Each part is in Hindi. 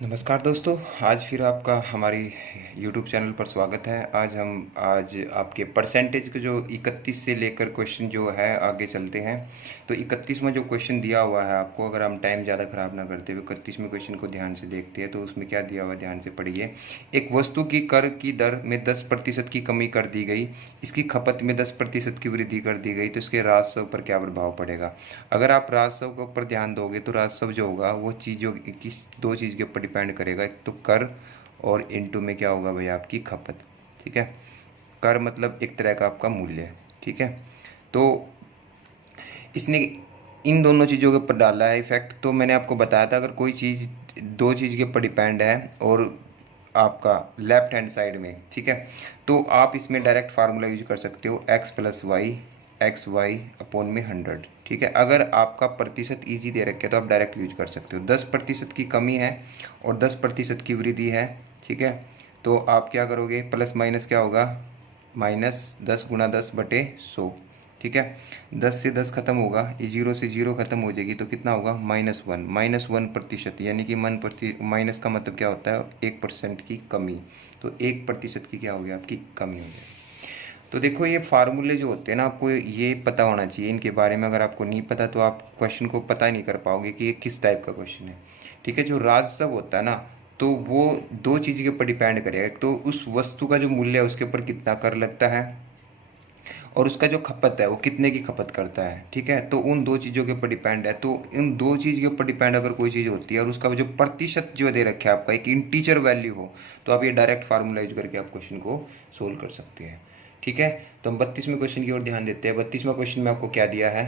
नमस्कार दोस्तों। आज फिर आपका हमारी YouTube चैनल पर स्वागत है। आज आपके परसेंटेज के जो 31 से लेकर क्वेश्चन जो है आगे चलते हैं। तो 31वां जो क्वेश्चन दिया हुआ है आपको, अगर हम टाइम ज़्यादा ख़राब ना करते हुए 31वें क्वेश्चन को ध्यान से देखते हैं तो उसमें क्या दिया हुआ है, ध्यान से पढ़िए। एक वस्तु की कर की दर में 10% की कमी कर दी गई, इसकी खपत में 10% की वृद्धि कर दी गई, तो इसके राजस्व पर क्या प्रभाव पड़ेगा। अगर आप राजस्व के ऊपर ध्यान दोगे तो राजस्व जो होगा वो चीज़ों किस दो चीज़ के ऊपर डिपेंड करेगा। एक तो कर और इनटू में क्या होगा भैया, आपकी खपत। ठीक है, कर मतलब एक तरह का आपका मूल्य है। ठीक है, तो इसने इन दोनों चीज़ों के ऊपर डाला है इफेक्ट। तो मैंने आपको बताया था, अगर कोई चीज़ दो चीज़ के ऊपर डिपेंड है और आपका लेफ्ट हैंड साइड में, ठीक है, तो आप इसमें डायरेक्ट फार्मूला यूज कर सकते हो, X plus Y X Y upon में 100। ठीक है, अगर आपका प्रतिशत ईजी दे रखे तो आप डायरेक्ट यूज कर सकते हो। 10% की कमी है और 10% की वृद्धि है। ठीक है, तो आप क्या करोगे, प्लस माइनस क्या होगा, माइनस 10 × 10/100। ठीक है, 10 से 10 खत्म होगा, ये 0 से 0 खत्म हो जाएगी, तो कितना होगा, -1 यानी कि माइनस का मतलब क्या होता है, 1% की कमी। तो 1% की क्या होगी, आपकी कमी हो जाएगी। तो देखो, ये फार्मूले जो होते हैं ना, आपको ये पता होना चाहिए इनके बारे में। अगर आपको नहीं पता तो आप क्वेश्चन को पता नहीं कर पाओगे कि ये किस टाइप का क्वेश्चन है। ठीक है, जो राजस्व होता है ना, तो वो दो चीज़ के ऊपर डिपेंड करेगा। एक तो उस वस्तु का जो मूल्य है उसके ऊपर कितना कर लगता है, और उसका जो खपत है वो कितने की खपत करता है। ठीक है, तो उन दो चीज़ों के ऊपर डिपेंड है। तो इन दो चीज़ के ऊपर डिपेंड अगर कोई चीज़ होती है और उसका जो प्रतिशत जो दे रखा है आपका, एक इंटीजर वैल्यू हो, तो आप ये डायरेक्ट फार्मूला यूज करके आप क्वेश्चन को सोल्व कर सकते हैं। ठीक है, तो हम 32वें क्वेश्चन की ओर ध्यान देते हैं। 32वां क्वेश्चन में आपको क्या दिया है,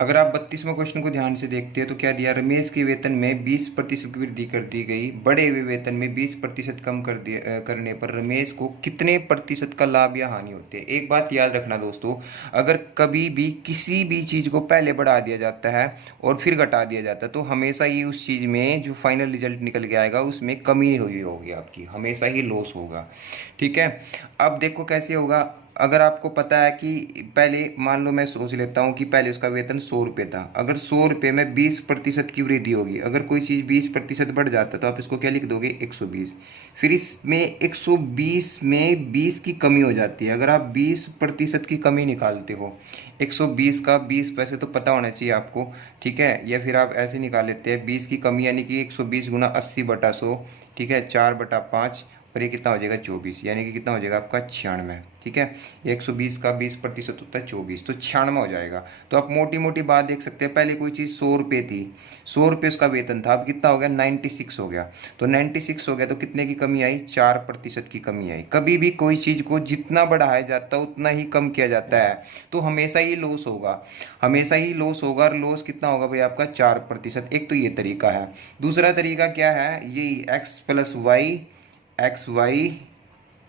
अगर आप 32वां क्वेश्चन को ध्यान से देखते हैं तो क्या दिया, रमेश के वेतन में 20% की वृद्धि कर दी गई, बढ़े हुए वेतन में 20% कम कर दिया करने पर रमेश को कितने प्रतिशत का लाभ या हानि होती है। एक बात याद रखना दोस्तों, अगर कभी भी किसी भी चीज़ को पहले बढ़ा दिया जाता है और फिर घटा दिया जाता है, तो हमेशा ही उस चीज़ में जो फाइनल रिजल्ट निकल के आएगा उसमें कमी हुई होगी, आपकी हमेशा ही लॉस होगा। ठीक है, अब देखो कैसे होगा। अगर आपको पता है कि पहले मान लो मैं सोच लेता हूँ कि पहले उसका वेतन 100 रुपये था, अगर 100 रुपये में 20% की वृद्धि होगी, अगर कोई चीज़ 20% बढ़ जाता है तो आप इसको क्या लिख दोगे, 120। फिर इसमें 120 में 20 की कमी हो जाती है, अगर आप 20% की कमी निकालते हो, 120 का 20 पैसे तो पता होना चाहिए आपको। ठीक है, या फिर आप ऐसे निकाल लेते हैं, 20 की कमी यानी कि 120 × 80/100। ठीक है, 4/5, और ये कितना हो जाएगा, 24, यानी कि कितना हो जाएगा आपका 96। ठीक है, 120 का 20% होता है 24, तो 96 हो जाएगा। तो आप मोटी मोटी बात देख सकते हैं, पहले कोई चीज़ 100 रुपये थी, 100 रुपये उसका वेतन था, अब कितना हो गया, 96 हो गया। तो 96 हो गया तो कितने की कमी आई, 4% की कमी आई। कभी भी कोई चीज़ को जितना बढ़ाया जाता है उतना ही कम किया जाता है, तो हमेशा ही लॉस होगा, हमेशा ही लॉस होगा। और लॉस कितना होगा भाई आपका, 4%। एक तो ये तरीका है। दूसरा तरीका क्या है, ये एक्स वाई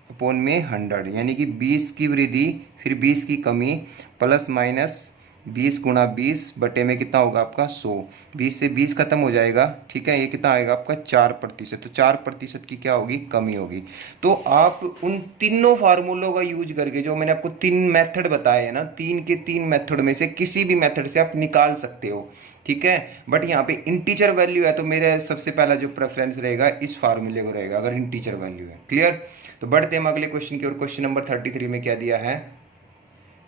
अपॉन में 100, यानी कि 20 की वृद्धि फिर 20 की कमी, प्लस माइनस 20 × 20 में कितना होगा आपका 100। 20 से 20 खत्म हो जाएगा। ठीक है, ये कितना आएगा आपका 4%। तो 4% की क्या होगी, कमी होगी। तो आप उन तीनों फार्मूलों का यूज करके, जो मैंने आपको 3 मेथड बताए हैं ना, 3 मेथड में से किसी भी मेथड से आप निकाल सकते हो। ठीक है, बट यहाँ पे इंटीजर वैल्यू है तो मेरा सबसे पहला जो प्रेफरेंस रहेगा इस फार्मूले को रहेगा, अगर इंटीजर वैल्यू है। क्लियर। तो बढ़ते हम अगले क्वेश्चन की ओर। क्वेश्चन नंबर 33 में क्या दिया है,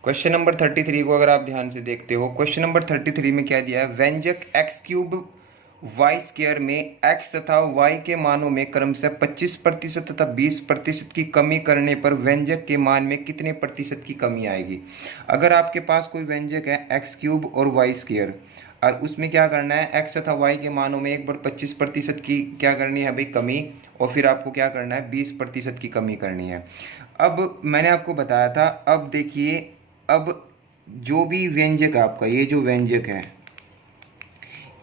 क्वेश्चन नंबर 33 को अगर आप ध्यान से देखते हो, क्वेश्चन नंबर 33 में क्या दिया है, व्यंजक x³ y² में x तथा y के मानों में क्रमशः 25% तथा 20% की कमी करने पर व्यंजक के मान में कितने प्रतिशत की कमी आएगी। अगर आपके पास कोई व्यंजक है x³ और y², और उसमें क्या करना है, x तथा y के मानों में एक बार 25% की क्या करनी है भाई, कमी, और फिर आपको क्या करना है, 20% की कमी करनी है। अब मैंने आपको बताया था, अब देखिए, अब जो भी व्यंजक आपका, ये जो व्यंजक है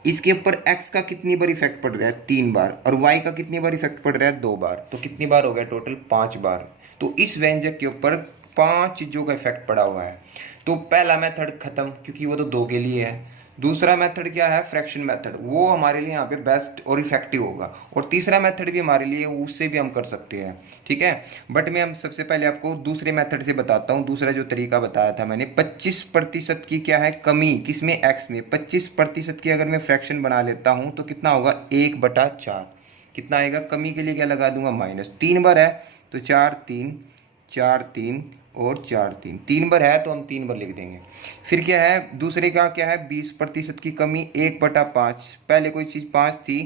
इसके ऊपर x का कितनी बार इफेक्ट पड़ रहा है, 3 बार, और y का कितनी बार इफेक्ट पड़ रहा है, 2 बार। तो कितनी बार हो गया, टोटल 5 बार। तो इस व्यंजक के ऊपर 5 चीजों का इफेक्ट पड़ा हुआ है। तो पहला मेथड खत्म, क्योंकि वो तो 2 के लिए है। दूसरा मेथड क्या है, फ्रैक्शन मेथड, वो हमारे लिए यहाँ पे बेस्ट और इफेक्टिव होगा। और तीसरा मेथड भी हमारे लिए, उससे भी हम कर सकते हैं। ठीक है, बट मैं हम सबसे पहले आपको दूसरे मेथड से बताता हूँ। दूसरा जो तरीका बताया था मैंने, 25% की क्या है कमी, किसमें, एक्स में। 25% की अगर मैं फ्रैक्शन बना लेता हूँ तो कितना होगा, 1/4। कितना आएगा, कमी के लिए क्या लगा दूंगा, माइनस। 3 बार है तो 4 3 4 3 और 4 3, 3 बार है तो हम 3 बार लिख देंगे। फिर क्या है दूसरे का, क्या है 20% की कमी, 1/5। पहले कोई चीज़ 5 थी,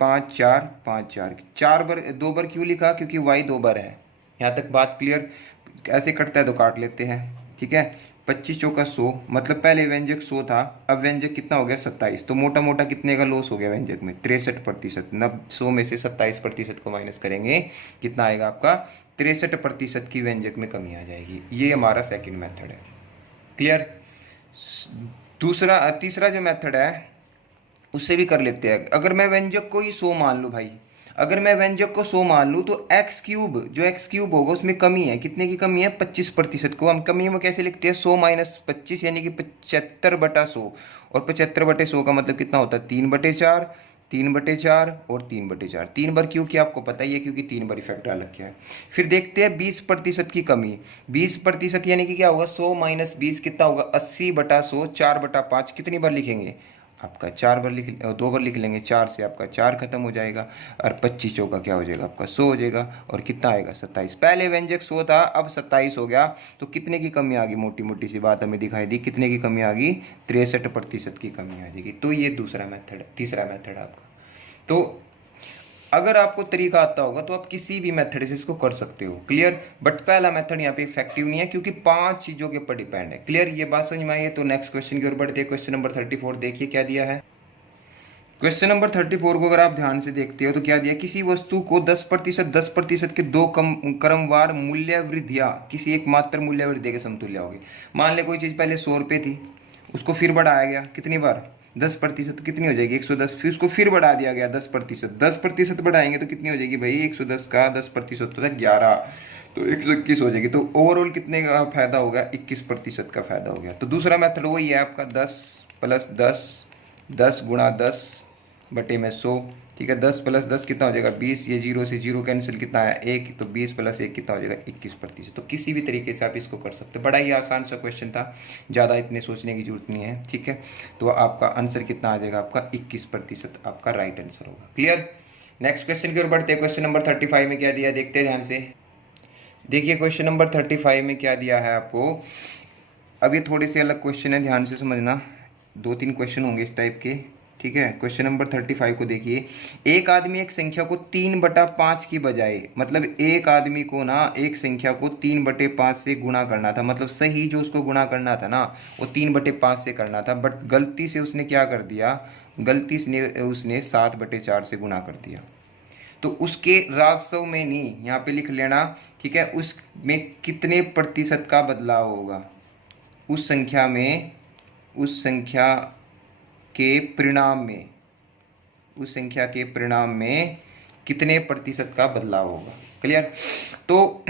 5 4 5 4, 4 बार 2 बार क्यों लिखा, क्योंकि y 2 बार है। यहाँ तक बात क्लियर। ऐसे कटता है तो काट लेते हैं, ठीक है। 25 चौका 100, मतलब पहले व्यंजक 100 था, अब व्यंजक कितना हो गया 27। तो मोटा मोटा कितने का लॉस हो गया व्यंजक में, 63%। 100 में से 27% को माइनस करेंगे, कितना आएगा आपका, 63% की व्यंजक में कमी आ जाएगी। ये हमारा सेकंड मेथड है, क्लियर। तीसरा जो मेथड है उससे भी कर लेते हैं। अगर मैं व्यंजक को ही 100 मान लूँ भाई, अगर मैं व्यंजक को 100 मान लूँ तो एक्स क्यूब, जो एक्स क्यूब होगा उसमें कमी है, कितने की कमी है, 25% को हम कमी में कैसे लिखते हैं, 100 माइनस 25 यानी कि 75/100। और 75/100 का मतलब कितना होता है, 3/4, 3/4 और 3/4। 3 बार क्यों किया आपको पता ही है, क्योंकि 3 बार इफेक्ट डाल रखा है। फिर देखते हैं 20% की कमी। 20% यानी कि क्या होगा, 100 माइनस 20 कितना होगा, 80/100, 4/5। कितनी बार लिखेंगे आपका, 4 बार लिख, 2 बार लिख लेंगे, 4 से आपका 4 खत्म हो जाएगा, और 25 चौका क्या हो जाएगा आपका 100 हो जाएगा, और कितना आएगा 27। पहले व्यंजक 100 था, अब 27 हो गया, तो कितने की कमी आ गई, मोटी मोटी सी बात हमें दिखाई दी, कितने की कमी आ गई, 63% की कमी आ जाएगी। तो ये दूसरा मेथड, तीसरा मेथड आपका। तो अगर आपको तरीका आता होगा तो आप किसी भी मेथड से इसको कर सकते हो, क्लियर। बट पहला मेथड यहाँ पे इफेक्टिव नहीं है, क्योंकि 5 चीजों के ऊपर डिपेंड है, क्लियर। ये बात समझ में आई है। तो नेक्स्ट क्वेश्चन की ओर बढ़ते हैं। क्वेश्चन नंबर 34 देखिए क्या दिया है। क्वेश्चन नंबर 34 को अगर आप ध्यान से देखते हो तो क्या दिया, किसी वस्तु को 10% के दो क्रमवार मूल्य वृद्धियां किसी एक मात्र मूल्य वृद्धि के समतुल्य होगी। मान ले कोई चीज पहले 100 रुपये थी, उसको फिर बढ़ाया गया, कितनी बार, 10%, कितनी हो जाएगी 110। फिर उसको फिर बढ़ा दिया गया 10%, 10% बढ़ाएंगे तो कितनी हो जाएगी भाई, 110 का 10% होता है 11, तो 121 हो जाएगी। तो ओवरऑल कितने का फायदा हो गया, 21% का फायदा हो गया। तो दूसरा मेथड वही है आपका, 10 + 10, 10 × 10 बटे में 100, ठीक है। 10 + 10 कितना हो जाएगा 20, ये 0 से 0 कैंसिल, कितना है 1, तो 20 + 1 कितना हो जाएगा 21%। तो किसी भी तरीके से आप इसको कर सकते हो, बड़ा ही आसान सा क्वेश्चन था, ज़्यादा इतने सोचने की जरूरत नहीं है, ठीक है। तो आपका आंसर कितना आ जाएगा, आपका 21% आपका राइट आंसर होगा, क्लियर। नेक्स्ट क्वेश्चन की ओर बढ़ते हैं। क्वेश्चन नंबर 35 में क्या दिया, देखते हैं ध्यान से। देखिए क्वेश्चन नंबर 35 में क्या दिया है आपको। अब ये थोड़े से अलग क्वेश्चन है, ध्यान से समझना, 2-3 क्वेश्चन होंगे इस टाइप के, ठीक है। क्वेश्चन नंबर 35 को देखिए। एक आदमी एक संख्या को 3/5 की बजाय, मतलब एक आदमी को ना एक संख्या को 3/5 से गुणा करना था, मतलब सही जो उसको गुणा करना था ना वो 3/5 से करना था, बट गलती से उसने क्या कर दिया, गलती से उसने 7/4 से गुणा कर दिया। तो उसके राजस्व में नहीं, यहाँ पे लिख लेना, ठीक है, उसमें कितने प्रतिशत का बदलाव होगा, उस संख्या में, उस संख्या के परिणाम में, उस संख्या के परिणाम में कितने प्रतिशत का बदलाव होगा, क्लियर। तो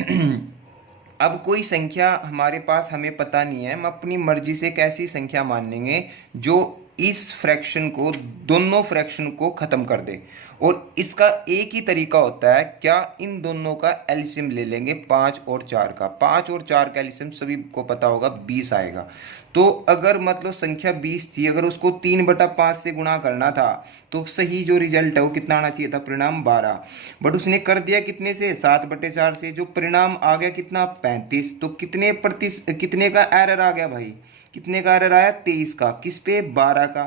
अब कोई संख्या हमारे पास हमें पता नहीं है, हम अपनी मर्जी से एक ऐसी संख्या मान लेंगे जो इस फ्रैक्शन को, दोनों फ्रैक्शन को खत्म कर दे। और इसका एक ही तरीका होता है, क्या, इन दोनों का एलसीएम ले लेंगे 5 और 4 का। 5 और 4 का एलसीएम सभी को पता होगा 20 आएगा। तो अगर मतलब संख्या 20 थी, अगर उसको 3/5 से गुणा करना था तो सही जो रिजल्ट है वो कितना आना चाहिए था, परिणाम 12। बट उसने कर दिया कितने से, 7/4 से, जो परिणाम आ गया कितना 35। तो कितने का एरर आ गया भाई, कितने का एरर आया, 23 का, किस पे, 12 का।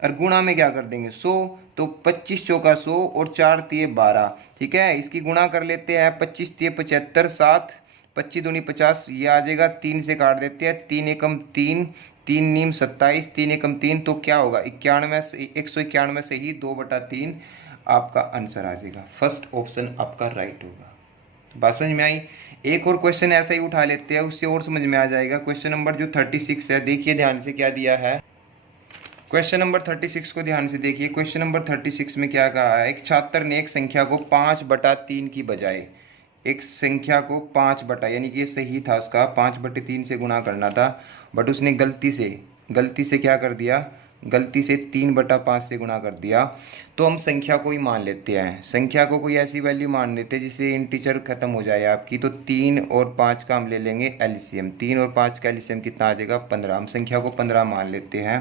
और गुणा में क्या कर देंगे 100, तो 25 चौका 100 और 4 तिये 12, ठीक है। इसकी गुणा कर लेते हैं, 25 तिये 75, 7, 25 दूनी 50, ये आ जाएगा, 3 से काट देते हैं, 3 एकम 3, 3 नीम 27, 3 एकम 3, तो क्या होगा 191 से ही 2/3 आपका आंसर आ जाएगा। फर्स्ट ऑप्शन आपका राइट होगा। बात समझ में आई। एक और क्वेश्चन ऐसा ही उठा लेते हैं, उससे और समझ में आ जाएगा। क्वेश्चन नंबर जो 36 है, देखिए ध्यान से क्या दिया है। क्वेश्चन नंबर 36 को ध्यान से देखिए। क्वेश्चन नंबर 36 में क्या कहा है, एक छात्र ने एक संख्या को 5/3 की बजाय, एक संख्या को 5 यानी कि ये सही था, उसका 5/3 से गुणा करना था, बट उसने गलती से क्या कर दिया, गलती से 3/5 से गुणा कर दिया। तो हम संख्या को ही मान लेते हैं, संख्या को कोई ऐसी वैल्यू मान लेते हैं जिससे इंटीजर खत्म हो जाए आपकी। तो 3 और 5 का हम ले लेंगे एलसीएम, 3 और 5 का एलसीएम कितना आ जाएगा 15। हम संख्या को 15 मान लेते हैं,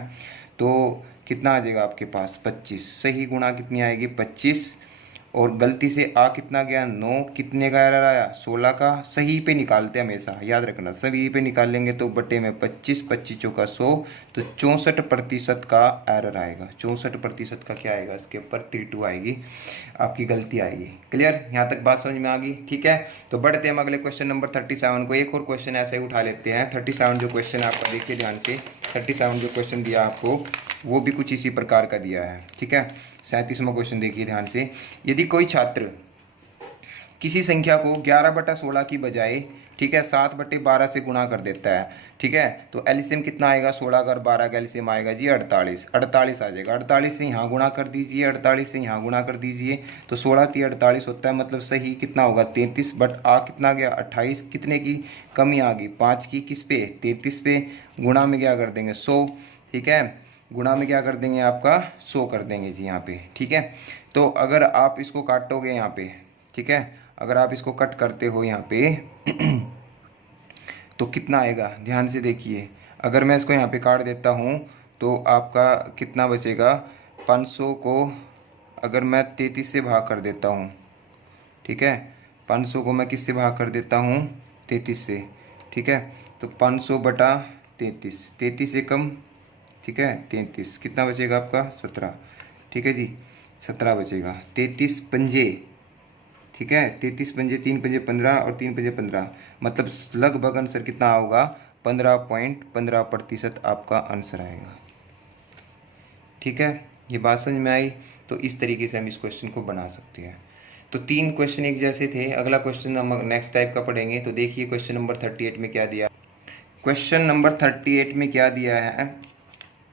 तो कितना आ जाएगा आपके पास 25। सही गुणा कितनी आएगी 25, और गलती से आ कितना गया 9, कितने का एरर आया 16 का। सही पे निकालते हैं हमेशा, याद रखना, सही पे निकालेंगे तो बटे में 25, 25 चौका 100, तो 64% का एरर आएगा। 64% का क्या आएगा, इसके ऊपर 32 आएगी, आपकी गलती आएगी। क्लियर, यहाँ तक बात समझ में आ गई? ठीक है, तो बढ़ते हैं हम अगले क्वेश्चन नंबर 37 को। एक और क्वेश्चन ऐसे ही उठा लेते हैं। 37 जो क्वेश्चन है आपका, देखिए ध्यान से। 37 जो क्वेश्चन दिया आपको वो भी कुछ इसी प्रकार का दिया है। ठीक है, 37वां क्वेश्चन देखिए ध्यान से। यदि कोई छात्र किसी संख्या को 11/16 की बजाय, ठीक है, 7/12 से गुणा कर देता है, ठीक है, तो एलसीएम कितना आएगा, 16 का और 12 का एलसीएम आएगा जी 48, 48 आ जाएगा। 48 से यहाँ गुणा कर दीजिए, 48 से यहाँ गुणा कर दीजिए, तो 16 3 48 होता है, मतलब सही कितना होगा 33, बट आ कितना गया 28, कितने की कमी आ गई 5 की, किस पे 33 पे, गुणा में क्या कर देंगे 100, ठीक है, गुणा में क्या कर देंगे आपका 100 कर देंगे जी यहाँ पे। ठीक है, तो अगर आप इसको काटोगे यहाँ पे, ठीक है, अगर आप इसको कट करते हो यहाँ पे तो कितना आएगा, ध्यान से देखिए। अगर मैं इसको यहाँ पे काट देता हूँ तो आपका कितना बचेगा, 500 को अगर मैं 33 से भाग कर देता हूँ, ठीक है, 500 को मैं किससे भाग कर देता हूँ 33 से, ठीक है, तो 500 बटा 33, 33 से कम, ठीक है, 33 कितना बचेगा आपका 17, ठीक है जी 17 बचेगा। 33 पंजे, ठीक है, 33 पंजे 3 पंजे 15 और 3 पंजे 15, मतलब लगभग आंसर कितना होगा 15.15% आपका आंसर आएगा। ठीक है, ये बात समझ में आई? तो इस तरीके से हम इस क्वेश्चन को बना सकते हैं। तो 3 क्वेश्चन एक जैसे थे। अगला क्वेश्चन हम नेक्स्ट टाइप का पढ़ेंगे। तो देखिए क्वेश्चन नंबर 38 में क्या दिया। क्वेश्चन नंबर 38 में क्या दिया है,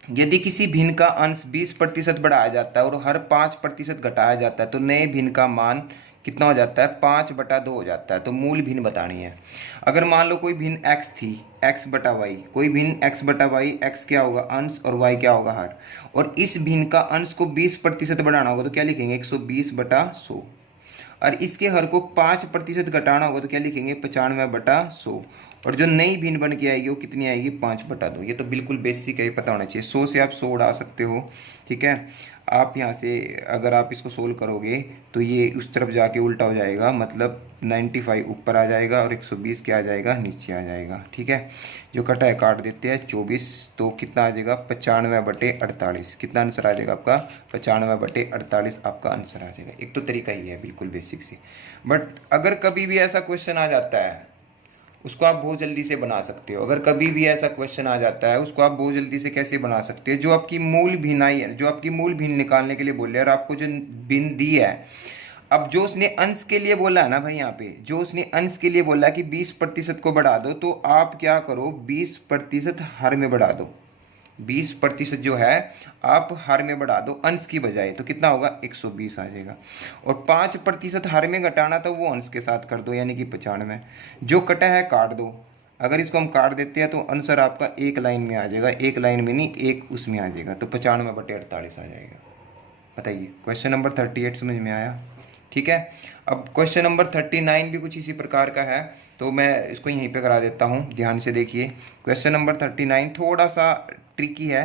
यदि किसी भिन्न का अंश 20% बढ़ाया जाता है और हर 5% घटाया जाता है तो नए भिन्न का मान कितना हो जाता है 5/2 हो जाता है। तो मूल भिन्न बतानी है। अगर मान लो कोई भिन्न x थी, x/y, कोई भिन्न x/y, x क्या होगा अंश और y क्या होगा हर, और इस भिन्न का अंश को 20% बढ़ाना होगा तो क्या लिखेंगे 120/100, और इसके हर को 5% घटाना होगा तो क्या लिखेंगे 95/100, और जो नई भिन्न बन के आएगी वो कितनी आएगी 5/2। ये तो बिल्कुल बेसिक है, पता होना चाहिए। 100 से आप 100 उड़ा सकते हो, ठीक है। आप यहाँ से अगर आप इसको सोल्व करोगे तो ये उस तरफ जाके उल्टा हो जाएगा, मतलब 95 ऊपर आ जाएगा और 120 क्या आ जाएगा नीचे आ जाएगा। ठीक है, जो कटा है काट देते हैं 24, तो कितना आ जाएगा 95/48, कितना आंसर आ जाएगा आपका 95/48 आपका आंसर आ जाएगा। एक तो तरीका ही है बिल्कुल बेसिक से, बट अगर कभी भी ऐसा क्वेश्चन आ जाता है उसको आप बहुत जल्दी से बना सकते हो। अगर कभी भी ऐसा क्वेश्चन आ जाता है उसको आप बहुत जल्दी से कैसे बना सकते हो, जो आपकी मूल भिन्नाई है, जो आपकी मूल भिन्न निकालने के लिए बोले और आपको जो भिन्न दी है, अब जो उसने अंश के लिए बोला है ना भाई, यहाँ पे जो उसने अंश के लिए बोला कि 20% को बढ़ा दो, तो आप क्या करो 20% हर में बढ़ा दो। 20% जो है आप हर में बढ़ा दो अंश की बजाय, तो कितना होगा 120 आ जाएगा। और 5% हर में घटाना तो वो अंश के साथ कर दो, यानी कि 95। जो कटा है काट दो। अगर इसको हम काट देते हैं तो आंसर आपका एक लाइन में आ जाएगा, एक लाइन में नहीं एक उसमें आ जाएगा, तो 95/48 आ जाएगा। बताइए, क्वेश्चन नंबर 38 समझ में आया? ठीक है, अब क्वेश्चन नंबर 39 भी कुछ इसी प्रकार का है, तो मैं इसको यहीं पे करा देता हूँ। ध्यान से देखिए, क्वेश्चन नंबर 39 थोड़ा सा ट्रिकी है।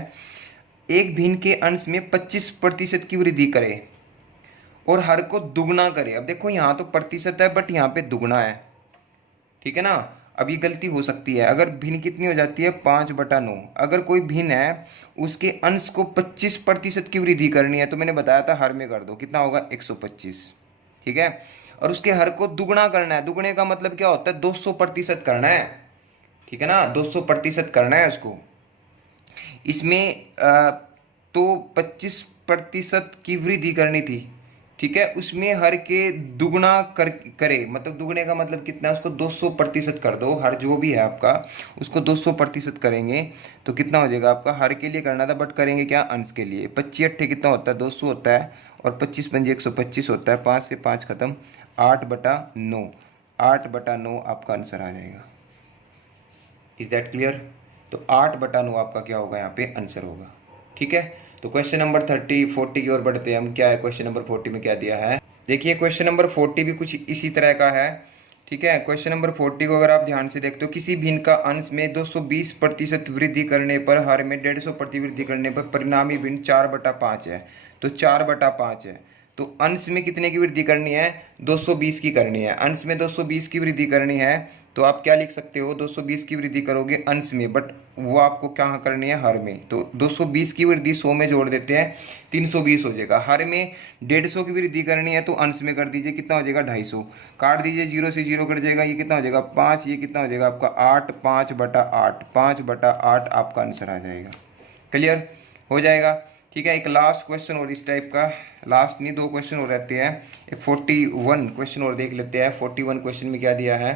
एक भिन्न के अंश में 25% की वृद्धि करे और हर को दुगना करे। अब देखो यहाँ तो प्रतिशत है बट यहाँ पे दुगना है, ठीक है ना। अब ये गलती हो सकती है। अगर भिन्न कितनी हो जाती है 5/9। अगर कोई भिन्न है उसके अंश को 25% की वृद्धि करनी है, तो मैंने बताया था हर में कर दो, कितना होगा 125, ठीक है। और उसके हर को दुगना करना है। दुगने का मतलब क्या होता है 200% करना है, ठीक है ना, 200% करना है उसको। इसमें तो 25% की वृद्धि करनी थी, ठीक है, उसमें हर के दुगना करे, मतलब दुगने का मतलब कितना है, उसको 200% कर दो। हर जो भी है आपका उसको 200% करेंगे तो कितना हो जाएगा आपका, हर के लिए करना था बट करेंगे क्या अंश के लिए। 25 कितना होता है 200 होता है, और 25 पंजे 125 होता है, 5 से 5 खत्म, 8/9, 8/9 आपका आंसर आ जाएगा। Is that clear? तो 8/9 आपका क्या होगा यहाँ पे आंसर होगा। ठीक है, तो क्वेश्चन नंबर 40 की ओर बढ़ते हैं हम। क्या है क्वेश्चन नंबर 40 में क्या दिया है, देखिए क्वेश्चन नंबर 40 भी कुछ इसी तरह का है। ठीक है, क्वेश्चन नंबर 40 को अगर आप ध्यान से देखते हो, किसी भिन्न का अंश में 220% वृद्धि करने पर हर में 150% वृद्धि करने पर परिणामी भिन्न 4/5 है। तो 4/5 है, तो अंश में कितने की वृद्धि करनी है, 220 की करनी है। अंश में 220 की वृद्धि करनी है तो आप क्या लिख सकते हो, 220 की वृद्धि करोगे अंश में, बट वो आपको कहाँ करनी है, हर में। तो 220 की वृद्धि 100 में जोड़ देते हैं, 320 हो जाएगा। हर में 150 की वृद्धि करनी है तो अंश में कर दीजिए, कितना हो जाएगा, 250। काट दीजिए, 0 से 0 कट जाएगा, ये कितना हो जाएगा, 5। ये कितना हो जाएगा आपका 8, 5/8, 5/8 आपका आंसर आ जाएगा। क्लियर हो जाएगा। ठीक है, एक लास्ट क्वेश्चन और इस टाइप का, लास्ट नहीं, 2 क्वेश्चन और रहते हैं। एक 41 क्वेश्चन और देख लेते हैं। 41 क्वेश्चन में क्या दिया है,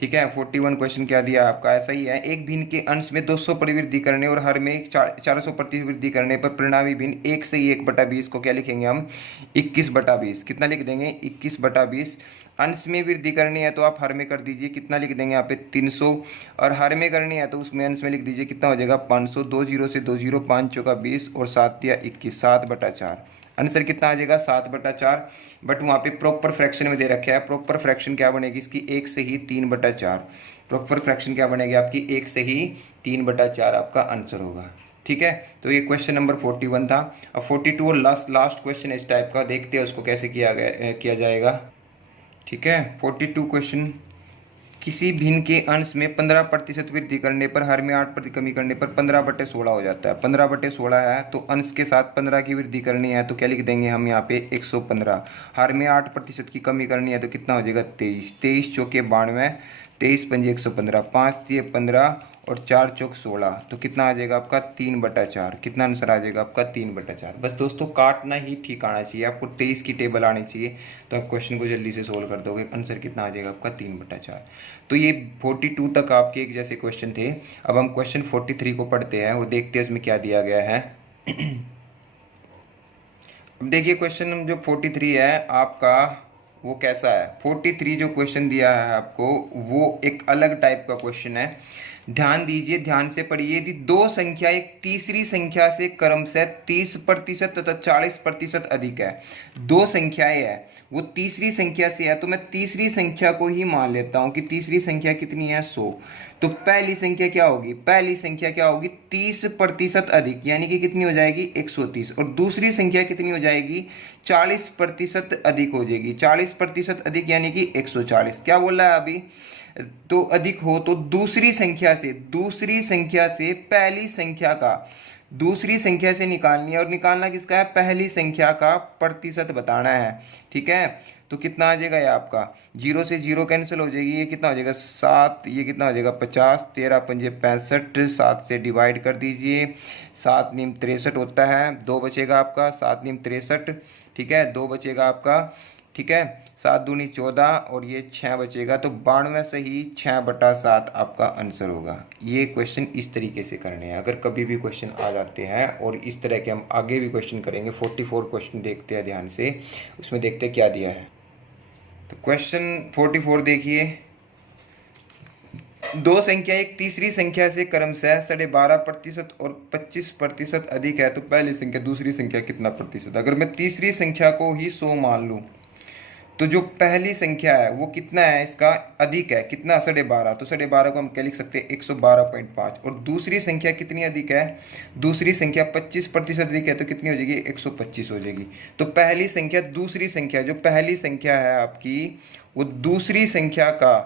ठीक है, 41 क्वेश्चन क्या दिया आपका, ऐसा ही है। एक भिन्न के अंश में 200 परिवृद्धि करने और हर में 400 प्रतिवृद्धि करने पर परिणामी भिन्न 1 से 1/20 को क्या लिखेंगे हम, 21/20। कितना लिख देंगे, 21/20। अंश में वृद्धि करनी है तो आप हर में कर दीजिए, कितना लिख देंगे यहाँ पे, 300। और हर में करनी है तो उसमें अंश में लिख दीजिए, कितना हो जाएगा, 500। 2 0 से 2 0, 5 चौका 20 और 7 या 21, 7/4। आंसर कितना आ जाएगा, 7/4। बट वहाँ पे प्रॉपर फ्रैक्शन में दे रखा है। प्रॉपर फ्रैक्शन क्या बनेगी इसकी, 1 से ही 3/4। प्रॉपर फ्रैक्शन क्या बनेगी आपकी, 1 से ही 3/4 आपका आंसर होगा। ठीक है, तो ये क्वेश्चन नंबर 41 था। अब 42 और लास्ट क्वेश्चन इस टाइप का, देखते हैं उसको कैसे किया जाएगा। ठीक है, 42 क्वेश्चन, किसी भिन्न के अंश में 15% वृद्धि करने पर हर में 8 कमी करने पर 15/16 हो जाता है। 15/16 है तो अंश के साथ 15 की वृद्धि करनी है तो क्या लिख देंगे हम यहाँ पे, 115। हर में 8% की कमी करनी है तो कितना हो जाएगा, 23। 23 चौके 92, 23 पंजे 115, 5 तिये 15 और 4 चौक 16, तो कितना आ जाएगा आपका, 3/4। कितना आंसर आ जाएगा आपका, 3/4। बस दोस्तों काटना ही ठीक आना चाहिए आपको, 23 की टेबल आनी चाहिए, तो आप क्वेश्चन को जल्दी से सोल्व कर दोगे। आंसर कितना आ जाएगा आपका, 3/4। तो ये 42 तक आपके एक जैसे क्वेश्चन थे। अब हम क्वेश्चन 43 को पढ़ते हैं और देखते हैं उसमें क्या दिया गया है। अब देखिए क्वेश्चन जो 43 है आपका वो कैसा है। 43 जो क्वेश्चन दिया है आपको वो एक अलग टाइप का क्वेश्चन है। ध्यान दीजिए, ध्यान से पढ़िए। यदि दो संख्या एक तीसरी संख्या से क्रमशः 30% तथा 40% अधिक है, दो संख्याएं है वो तीसरी संख्या से है, तो मैं तीसरी संख्या को ही मान लेता हूं कि तीसरी संख्या कितनी है, 100। तो पहली संख्या क्या होगी, पहली संख्या क्या होगी, 30% अधिक, यानी कि कितनी हो जाएगी, 130। और दूसरी संख्या कितनी हो जाएगी, 40% अधिक हो जाएगी। 40% अधिक यानी कि 140। क्या बोल रहा है अभी, तो अधिक हो तो दूसरी संख्या से पहली संख्या का, दूसरी संख्या से निकालनी है। और निकालना किसका है, पहली संख्या का प्रतिशत बताना है। ठीक है, तो कितना आ जाएगा ये आपका, 0 से 0 कैंसिल हो जाएगी, ये कितना हो जाएगा 7, ये कितना हो जाएगा 50, 13 पंजे 65, 7 से डिवाइड कर दीजिए, 7 नीम 63 होता है, 2 बचेगा आपका, 7 नीम 63। ठीक है, 2 बचेगा आपका। ठीक है, 7 दूनी 14 और ये 6 बचेगा, तो 92 से ही 6/7 आपका आंसर होगा। ये क्वेश्चन इस तरीके से करने हैं। अगर कभी भी क्वेश्चन आ जाते हैं और इस तरह के हम आगे भी क्वेश्चन करेंगे। 44 क्वेश्चन देखते हैं ध्यान से, उसमें देखते हैं क्या दिया है। तो क्वेश्चन 44 देखिए, दो संख्या एक तीसरी संख्या से क्रमशः 12.5% और 25% अधिक है, तो पहली संख्या दूसरी संख्या कितना प्रतिशत। अगर मैं तीसरी संख्या को ही 100 मान लूँ तो जो पहली संख्या है वो कितना है, इसका अधिक है, कितना, 12.5। तो 12.5 को हम क्या लिख सकते हैं, 112.5। और दूसरी संख्या कितनी अधिक है, दूसरी संख्या 25% अधिक है, तो कितनी हो जाएगी, 125 हो जाएगी। तो पहली संख्या दूसरी संख्या, जो पहली संख्या है आपकी वो दूसरी संख्या का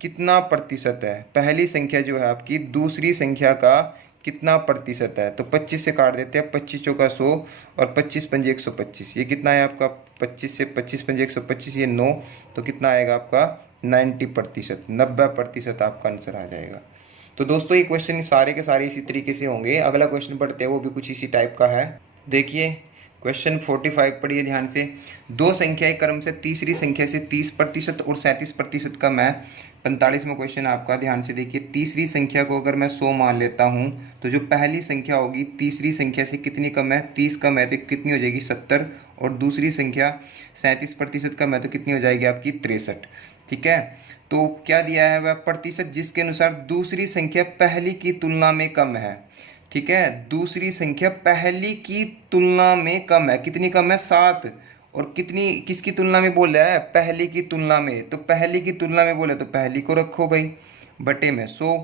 कितना प्रतिशत है, पहली संख्या जो है आपकी दूसरी संख्या का कितना प्रतिशत है। तो 25 से काट देते हैं, 25 चौका 100 और 25 पंजे 125, ये कितना है आपका, 25 से 25 पंजे 125, ये 9, तो कितना आएगा आपका 90%, 90% आपका आंसर आ जाएगा। तो दोस्तों ये क्वेश्चन सारे के सारे इसी तरीके से होंगे। अगला क्वेश्चन पढ़ते हैं, वो भी कुछ इसी टाइप का है। देखिए क्वेश्चन 45 पढ़िए ध्यान से। दो संख्याएं क्रम से तीसरी संख्या से 30% और 37% कम है। 45वां क्वेश्चन आपका, ध्यान से देखिए। तीसरी संख्या को अगर मैं 100 मान लेता हूं तो जो पहली संख्या होगी तीसरी संख्या से कितनी कम है, 30 कम है, तो कितनी हो जाएगी 70। और दूसरी संख्या 37% कम है, तो कितनी हो जाएगी आपकी 63। ठीक है, तो क्या दिया है वह प्रतिशत जिसके अनुसार दूसरी संख्या पहली की तुलना में कम है। ठीक है, दूसरी संख्या पहली की तुलना में कम है, कितनी कम है, 7। और कितनी, किसकी तुलना में बोल रहा है, पहली की तुलना में। तो पहली की तुलना में बोले तो पहली को रखो भाई बटे में 100।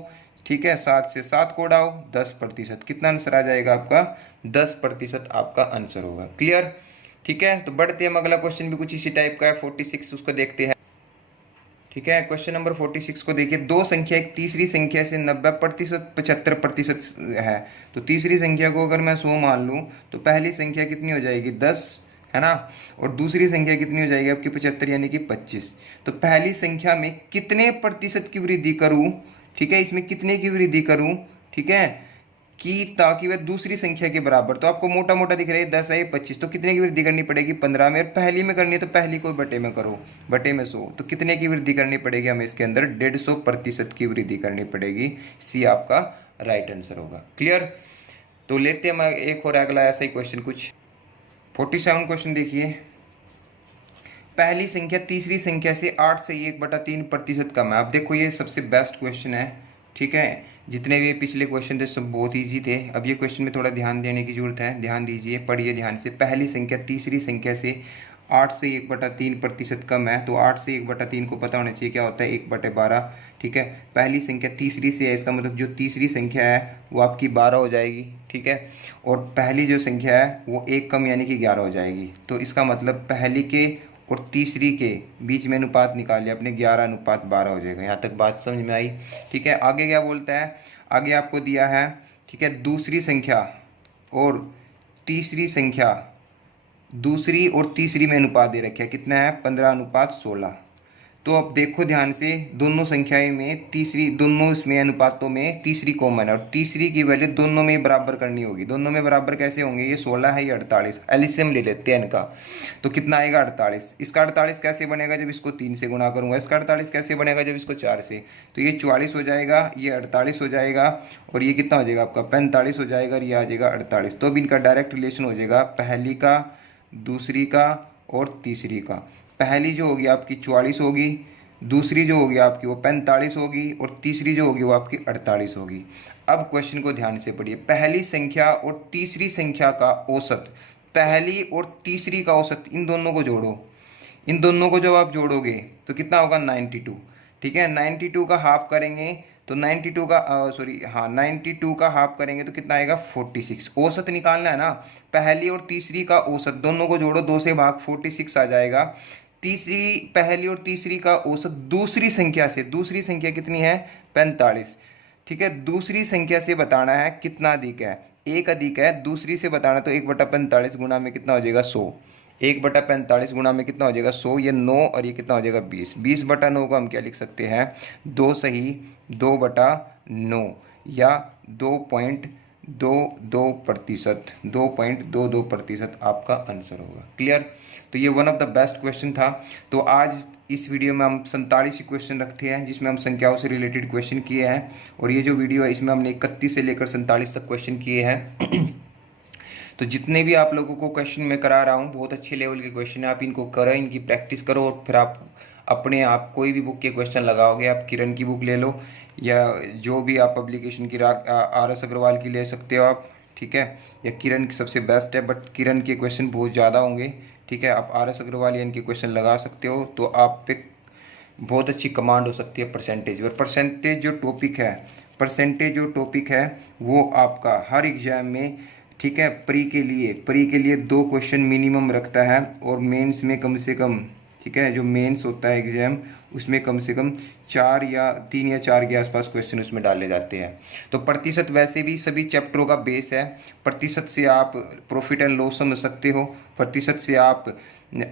ठीक है, 7 से 7 को उड़ाओ, 10%। कितना आंसर आ जाएगा आपका, 10% आपका आंसर होगा। क्लियर ठीक है, तो बढ़ते हम, अगला क्वेश्चन भी कुछ इसी टाइप का है 46, उसको देखते हैं। ठीक है, क्वेश्चन नंबर 46 को देखिए। दो संख्या एक तीसरी संख्या से 90%, 75% है। तो तीसरी संख्या को अगर मैं 100 मान लूँ तो पहली संख्या कितनी हो जाएगी 10, है ना, और दूसरी संख्या कितनी हो जाएगी आपकी 75 यानी कि 25। तो पहली संख्या में कितने प्रतिशत की वृद्धि करूँ, ठीक है, इसमें कितने की वृद्धि करूँ, ठीक है, कि ताकि वह दूसरी संख्या के बराबर। तो आपको मोटा मोटा दिख रहा है 10 है 25, तो कितने की वृद्धि करनी पड़ेगी 15 में, और पहली में करनी है तो पहली को बटे में करो, बटे में 100, तो कितने की वृद्धि करनी पड़ेगी हमें इसके अंदर 150% की वृद्धि करनी पड़ेगी। सी आपका राइट आंसर होगा। क्लियर। तो लेते हैं हम एक और अगला ऐसा ही क्वेश्चन कुछ 47 क्वेश्चन देखिए। पहली संख्या तीसरी संख्या से 8 से 1/3% कम है। अब देखो ये सबसे बेस्ट क्वेश्चन है, ठीक है, जितने भी पिछले क्वेश्चन थे सब बहुत इजी थे। अब ये क्वेश्चन में थोड़ा ध्यान देने की जरूरत है, ध्यान दीजिए, पढ़िए ध्यान से। पहली संख्या तीसरी संख्या से 8 से 1/3% कम है, तो 8 से 1/3 को पता होना चाहिए क्या होता है 1/12, ठीक है। पहली संख्या तीसरी से है, इसका मतलब जो तीसरी संख्या है वो आपकी 12 हो जाएगी, ठीक है, और पहली जो संख्या है वो एक कम यानी कि 11 हो जाएगी। तो इसका मतलब पहली के और तीसरी के बीच में अनुपात निकाल लिया अपने, 11:12 हो जाएगा। यहाँ तक बात समझ में आई, ठीक है। आगे क्या बोलता है, आगे आपको दिया है, ठीक है, दूसरी संख्या और तीसरी संख्या, दूसरी और तीसरी में अनुपात दे रखा है, कितना है 15:16। तो अब देखो ध्यान से, दोनों संख्याएं में तीसरी, दोनों इसमें अनुपातों में तीसरी कॉमन है, और तीसरी की वैल्यू दोनों में बराबर करनी होगी। दोनों में बराबर कैसे होंगे, ये 16 है, ये 48, एलसीएम ले लेते हैं इनका। तो कितना आएगा 48। इसका 48 कैसे बनेगा, जब इसको 3 से गुणा करूंगा। इसका 48 कैसे बनेगा, जब इसको 4 से। तो ये 44 हो जाएगा, ये 48 हो जाएगा, और ये कितना हो जाएगा आपका 45 हो जाएगा, और ये आ जाएगा 48। तो अब इनका डायरेक्ट रिलेशन हो जाएगा पहली का, दूसरी का और तीसरी का। पहली जो होगी आपकी 44 होगी, दूसरी जो होगी आपकी वो 45 होगी, और तीसरी जो होगी वो आपकी 48 होगी। अब क्वेश्चन को ध्यान से पढ़िए। पहली संख्या और तीसरी संख्या का औसत, पहली और तीसरी का औसत, इन दोनों को जोड़ो। इन दोनों को जब आप जोड़ोगे तो कितना होगा 92, ठीक है। 92 का हाफ करेंगे तो 92 का सॉरी हाँ 92 का हाफ करेंगे तो कितना आएगा 46। औसत निकालना है ना, पहली और तीसरी का औसत, दोनों को जोड़ो, 2 से भाग 46 आ जाएगा। तीसरी, पहली और तीसरी का औसत दूसरी संख्या से, दूसरी संख्या कितनी है 45, ठीक है। दूसरी संख्या से बताना है कितना अधिक है, एक अधिक है, दूसरी से बताना, तो 1/45 गुणा में कितना हो जाएगा 100। 1/45 गुणा में कितना हो जाएगा 100, ये 9, और ये कितना हो जाएगा 20। 20/9 को हम क्या लिख सकते हैं 2 सही 2/9, या 2.22%, 2.22% आपका आंसर होगा। क्लियर। तो ये one of the best question था। तो आज इस वीडियो में हम 47 क्वेश्चन रखते हैं, जिसमें हम संख्याओं से रिलेटेड क्वेश्चन किए हैं, और ये जो वीडियो है इसमें हमने 31 से लेकर 47 तक क्वेश्चन किए हैं। तो जितने भी आप लोगों को क्वेश्चन मैं करा रहा हूँ बहुत अच्छे लेवल के क्वेश्चन है, आप इनको करो, इनकी प्रैक्टिस करो, और फिर आप अपने आप कोई भी बुक के क्वेश्चन लगाओगे। आप किरण की बुक ले लो, या जो भी आप पब्लिकेशन की RS अग्रवाल की ले सकते हो आप, ठीक है, या किरण की सबसे बेस्ट है, बट किरण के क्वेश्चन बहुत ज़्यादा होंगे, ठीक है। आप RS अग्रवाल या इनके क्वेश्चन लगा सकते हो, तो आप पे बहुत अच्छी कमांड हो सकती है परसेंटेज। और परसेंटेज जो टॉपिक है, परसेंटेज जो टॉपिक है वो आपका हर एग्जाम में, ठीक है, प्री के लिए 2 क्वेश्चन मिनिमम रखता है, और मेंस में कम से कम, ठीक है, जो मेंस होता है एग्जाम उसमें कम से कम 3 या 4 के आसपास क्वेश्चन उसमें डाले जाते हैं। तो प्रतिशत वैसे भी सभी चैप्टरों का बेस है। प्रतिशत से आप प्रॉफिट एंड लॉस समझ सकते हो, प्रतिशत से आप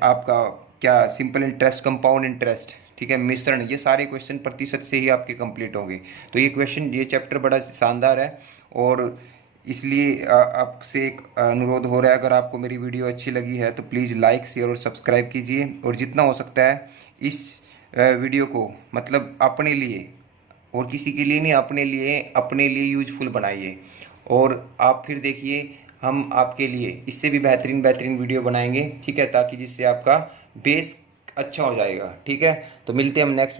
आपका क्या सिंपल इंटरेस्ट, कंपाउंड इंटरेस्ट, ठीक है, मिश्रण, ये सारे क्वेश्चन प्रतिशत से ही आपके कंप्लीट होंगे। तो ये क्वेश्चन, ये चैप्टर बड़ा शानदार है, और इसलिए आपसे एक अनुरोध हो रहा है, अगर आपको मेरी वीडियो अच्छी लगी है तो प्लीज़ लाइक, शेयर और सब्सक्राइब कीजिए, और जितना हो सकता है इस वीडियो को मतलब अपने लिए, और किसी के लिए नहीं, अपने लिए यूजफुल बनाइए। और आप फिर देखिए हम आपके लिए इससे भी बेहतरीन वीडियो बनाएंगे, ठीक है, ताकि जिससे आपका बेस अच्छा हो जाएगा, ठीक है। तो मिलते हैं हम नेक्स्ट वीडियो।